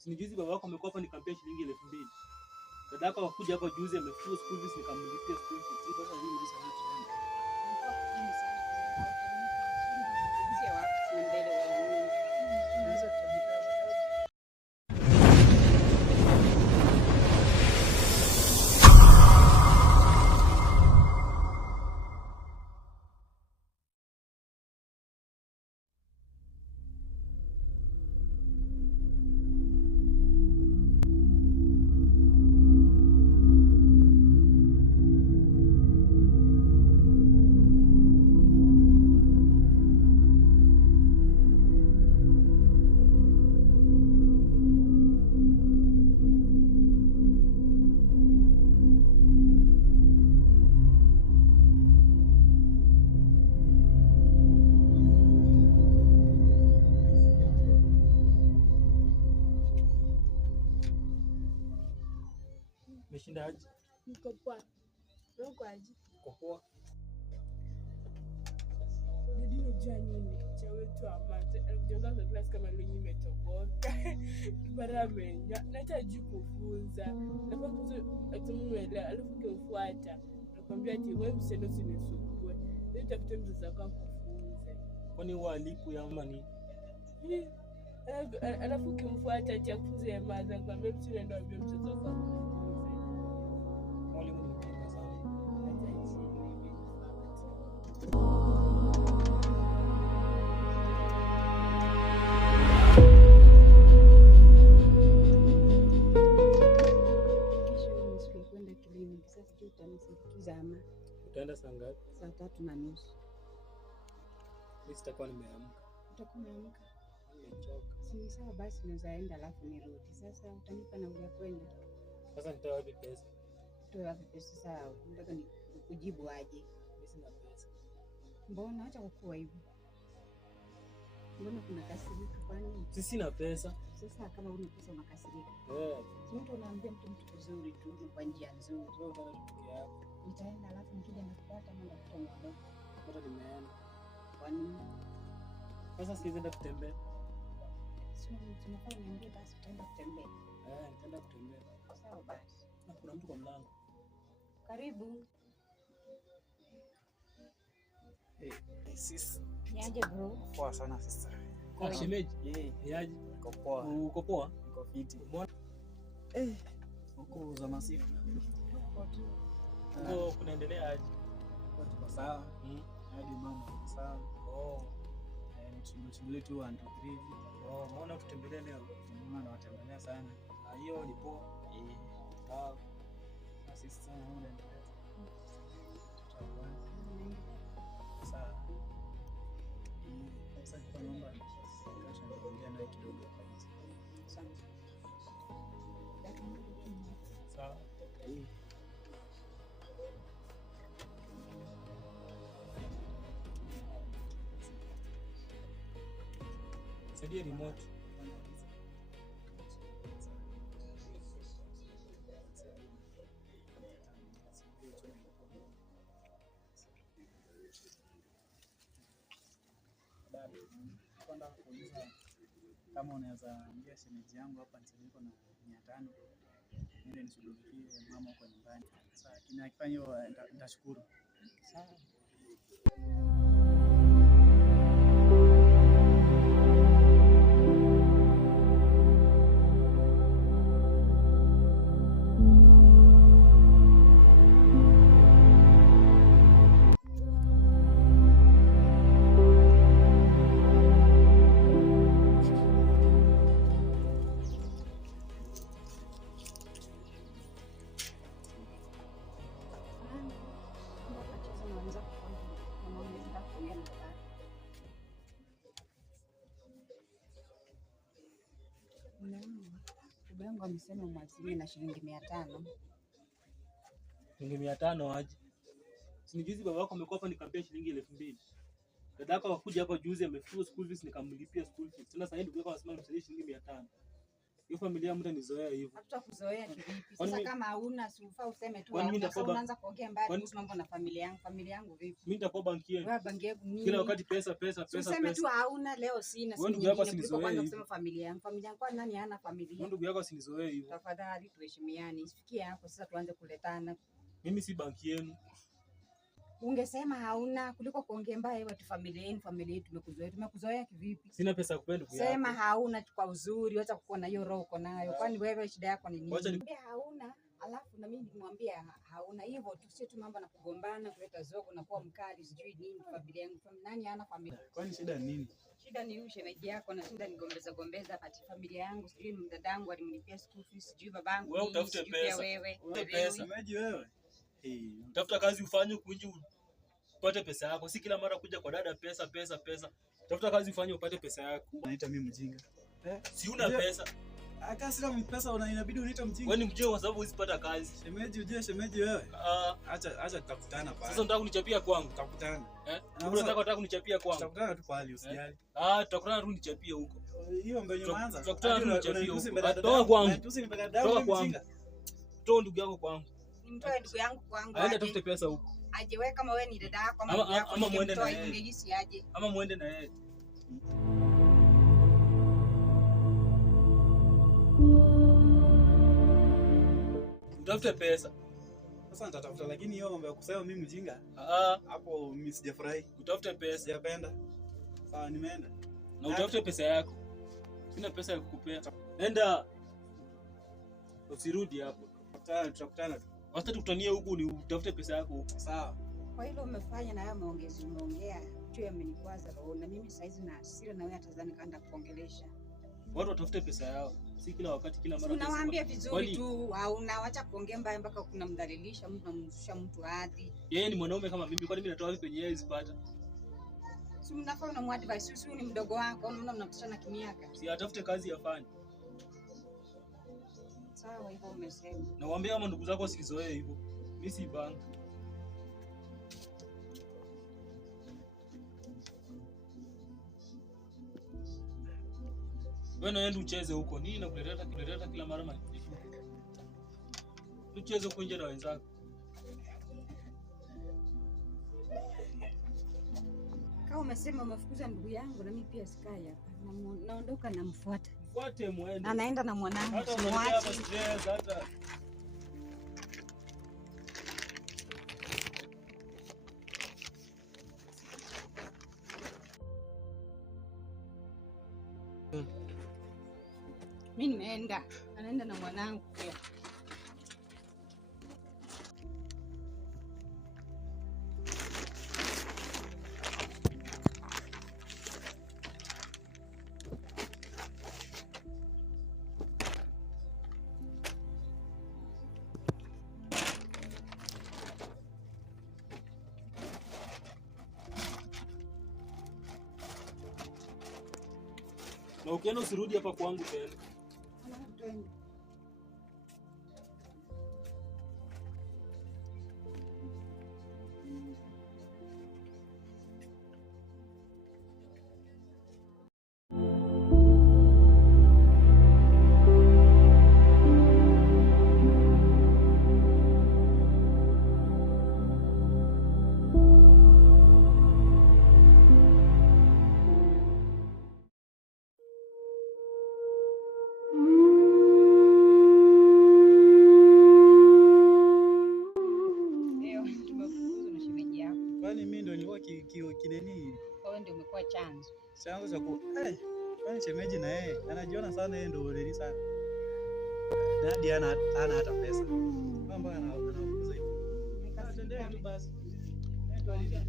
Si juzi baba wako amekuwa hapa nikampea shilingi 2000. Dada yako wakuja hapa juzi amefuta school fees nikamlipia school fees. Sasa mimi nilisema tuende. Umeshinda aje? Niko poa. Uko aje? Uko poa. Ndio jua nini? Cha wetu amate. Alijonga kwa class kama leo nimetoboka. Bara menya. Nata juu kufunza. Nafaa kuzo atumuelewa. Alafu kumfuata. Nakwambia ati wewe msendo usinisumbue. Ndio tafute mzazi wako kufunza. Kwani walipu ya mama ni? Alafu kumfuata ati akufunze ya madha. Nakwambia msendo ndio ambie mzazi wako. Mwalimu ni mkubwa sana. Kesho nisikie kwenda kliniki. Sasa sijui utanisindikiza ama. Utaenda saa ngapi? Saa 3:30. Mimi sitakuwa nimeamka. Utakuwa umeamka? Nimechoka. Si sawa basi naweza enda alafu nirudi. Sasa utanipa nauli ya kwenda. Sasa nitoa wapi pesa? Toa wapi pesa sasa? Nataka nikujibu aje? Mimi sina pesa. Mbona acha kukua hivyo? Mbona kuna kasirika kwani? Sisi sina pesa. Sasa kama una pesa unakasirika. Si mtu unaambia mtu vizuri tu kwa njia nzuri. Wewe utaenda peke yako. Nitaenda alafu nikija nakupata mimi nakutoa mdogo. Hata nimeenda. Kwa nini? Sasa siwezi enda kutembea. Sio tunafaa niambie basi utaenda kutembea. Nitaenda kutembea. Sawa basi. Na kuna mtu kwa mlango. Karibu. Sis. Niaje bro? Poa sana sister. Kwa shemeji? Niaje? Niko poa. Uko poa? Niko fiti. Umeona? Huko za masifu. Huko kunaendelea aje? Tuko sawa. Hadi mama tuko sawa. Mchungulie tu 1 2 3. Mbona tutembelee leo? Mama anawatembelea sana. Hiyo ni poa. Sawa. Sister unaendelea. Sawa. Sasa kwa naomba kesho niongea naye kidogo hapa nje. Sawa. Saidia remote. Kwenda kuuliza kama unaweza ambia shemeji yangu hapa niko na 500 niende nishughulikie mama huko nyumbani. Sasa akifanya hivyo nitashukuru. Sawa. Baba yangu amesema mwazimie na shilingi 500. Shilingi 500 aje? Si juzi baba wako amekuwa hapa nikampea shilingi 2000. Dada yako wakuja hapa juzi amefuta school fees nikamlipia school fees. Tena sasa ndio kwa sababu nimsaidie shilingi 500. Hiyo familia mtu nizoea hivyo. Hatutakuzoea kivipi? Sasa kama hauna si ufaa useme tu unaanza kuongea mbaya kuhusu mambo na familia yangu. Familia yangu vipi? Mimi nitakuwa banki yenu. Wewe banki yangu nini? Kila wakati pesa. Useme tu hauna leo sina simu nyingine kuliko kwanza kusema familia yangu. Familia yangu kwa nani hana familia? Ndugu yako asinizoee hivyo. Tafadhali tuheshimiane. Isifikie hapo sasa tuanze kuletana. Mimi si banki yenu. Ungesema hauna kuliko kuongea mbaya wewe tu familia yetu tumekuzoea. Tumekuzoea kivipi? Sina pesa kupenda ndugu yako. Sema hauna kwa uzuri, acha kuwa na hiyo roho uko nayo. Kwani wewe shida yako ni nini? Niambia hauna, alafu na mimi nimwambia hauna hivyo tu, sio tu mambo na kugombana, kuleta zogo na kuwa mkali sijui nini familia yangu. Nani hana familia? Kwani shida ni nini? Shida ni huyu shemeji yako na shida ni gombeza ati familia yangu sijui mdadangu alimlipia school fees sijui babangu. Wewe utafute pesa. Wewe Shemeji wewe. Tafuta kazi ufanye kuji upate pesa yako. Si kila mara kuja kwa dada pesa. Tafuta kazi ufanye upate pesa yako. Unaita mimi mjinga? Si una pesa. Aka sina pesa inabidi uniite mjinga. Wewe ni mjinga kwa sababu usipata kazi. Shemeji ujue shemeji wewe. Acha tutakutana pale. Sasa unataka kunichapia kwangu? Tutakutana. Unataka kunichapia kwangu? Tutakutana tu pale usijali. Tutakutana tu nichapie huko. Hiyo mbele unaanza. Tutakutana tu nichapie huko. Toa kwangu. Toa kwangu. Toa ndugu yako kwangu. Nimtoe ndugu yangu kwangu. Aende tafute pesa huko. Aje wewe kama wewe ni dada yako ama muende na yeye. Ingejisi aje. Ama muende na yeye. Utafute pesa. Sasa nitatafuta lakini hiyo mambo ya kusema mimi mjinga. Hapo mimi sijafurahi. Utafute pesa. Sijapenda. Sawa nimeenda. Na utafute pesa yako. Sina pesa ya kukupea. Enda. Usirudi hapo. Tutakutana tu. Hata tukutanie huku ni utafute pesa yako huko. Sawa. Kwa hilo umefanya na wewe maongezi umeongea. Tu yamenikwaza roho na mimi saizi na hasira na wewe atazani kaenda kuongelesha. Watu watafute pesa yao. Si kila wakati kila mara. Unawaambia vizuri tu unaacha kuongea mbaya mpaka kuna mdhalilisha mtu namshusha mtu hadhi. Yeye ni mwanaume kama mimi, kwani mimi natoa wapi kwenye yeye zipata? Si mnafaa unamwadvise, si ni mdogo wako, unaona mnakutana kimiaka. Si atafute kazi afanye. Sawa hivyo umesema. Na waambie kama ndugu zako wasizoee hivyo. Mimi si bank. Wewe naenda ucheze huko. Nini nakuleta kila mara majifu? Ucheze huko nje na wenzako. Kama umesema umefukuza ndugu yangu na mimi pia sikai hapa. Naondoka namfuata. Fuate muende. Anaenda na mwanangu. Hata unataka stress hata. Mimi nimeenda. Anaenda na mwanangu pia. Na ukienda usirudi hapa kwangu tena. Twende. Kineni. Wewe ndio umekuwa chanzo. Chanzo cha kwani shemeji na yeye anajiona sana yeye ndio reli sana. Dadi ana hata pesa. Mambo anakuza hivi. Nikatendea tu basi. Ndio alivyo.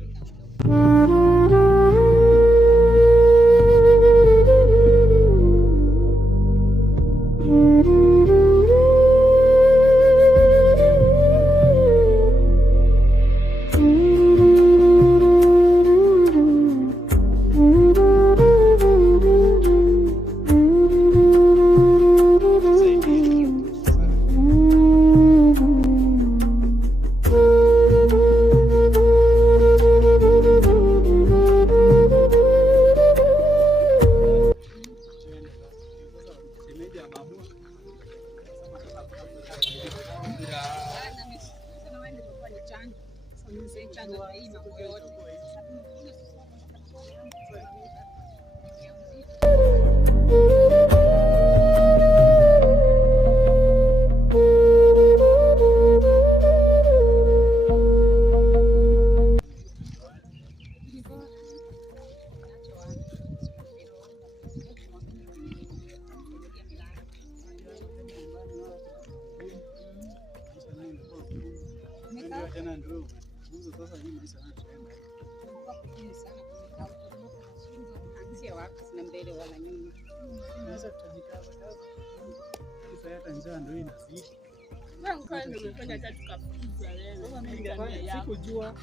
Sikujua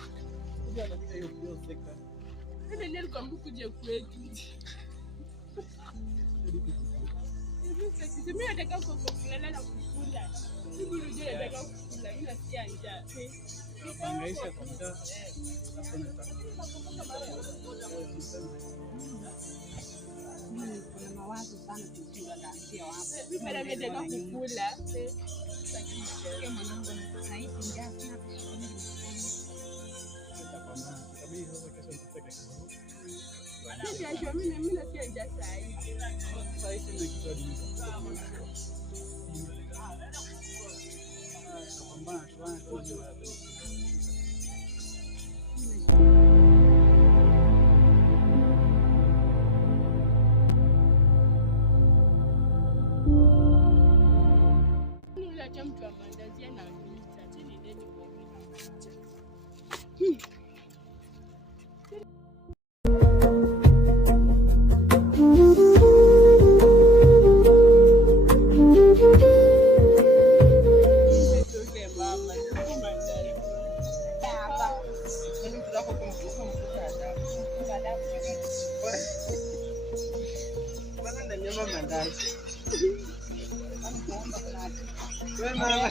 kuja kwetu. Mimi nataka kulala na kukula. Mimi nataka kukula ila si njaa. Napangaisha kwa muda. Kuna mawazo sana kujiwa ndaanzia wapi. Mimi nataka kukula. Kama mwanangu anahisi njaa sana. Mimi nasikia njaa saa hii. Niliacha mtu wa mandazi na pizza. Chini ndeni kwa mimi. Wewe mama,